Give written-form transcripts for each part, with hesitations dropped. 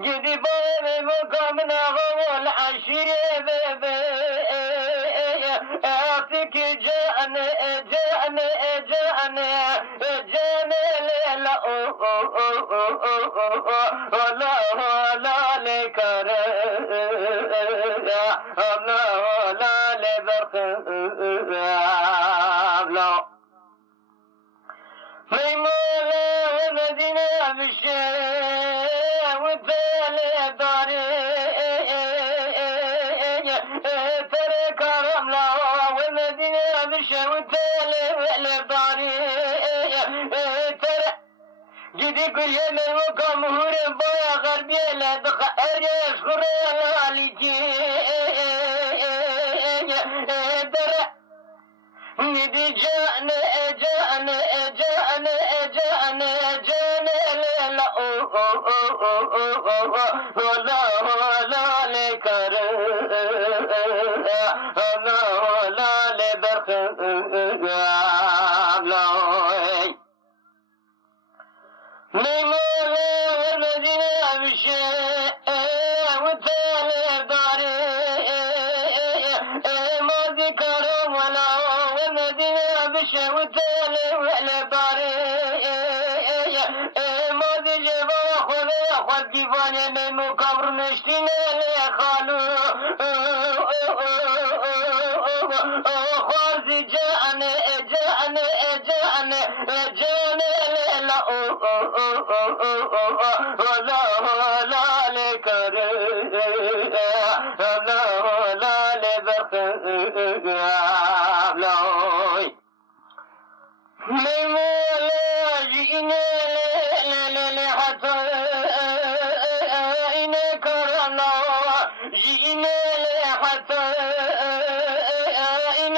جدي بابي مقامنا غول عشيري بابي أعطيك جاني جاني جاني جاني لا لا لا لكر لا لا لبرخ لا ميمونة مدينة بالشام وتالي داري ترى كرم لا ومدينة بالشام وتالي داري ترى جدي كل يوم وكم هرب بايا غربية لا دخل أريش خرال عليكي ترى ندي جاني جاني جاني جاني جاني لا لا لا لكر لا لا لبرخ لا ميمونة والمدينة بالشام وتالي داري ما ذكرهم ولا والمدينة بالشام وتالي ولا داري ما ذي جبا خذ خذ كيفاني من مكبر مشتنا لخالو خالد جاني جاني جاني جاني لا لا لا لكر لا لا لبرخ لا ميمولا جئنا حتى إن كرنا جئنا حتى إن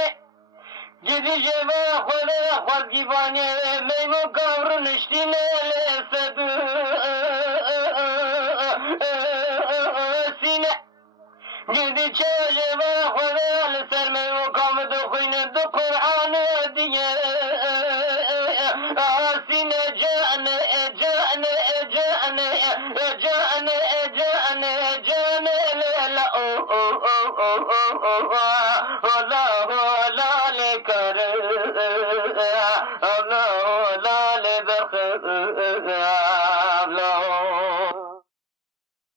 جدي جبا خلا خل جباني ميمو كبر نشتنا لسدو سينا جدي جبا خلا لسر ميمو كم دخين دو قرآن ديا سينا جانا جانا جانا جانا جانا جانا لا لا لا لكر لا لا لبرخ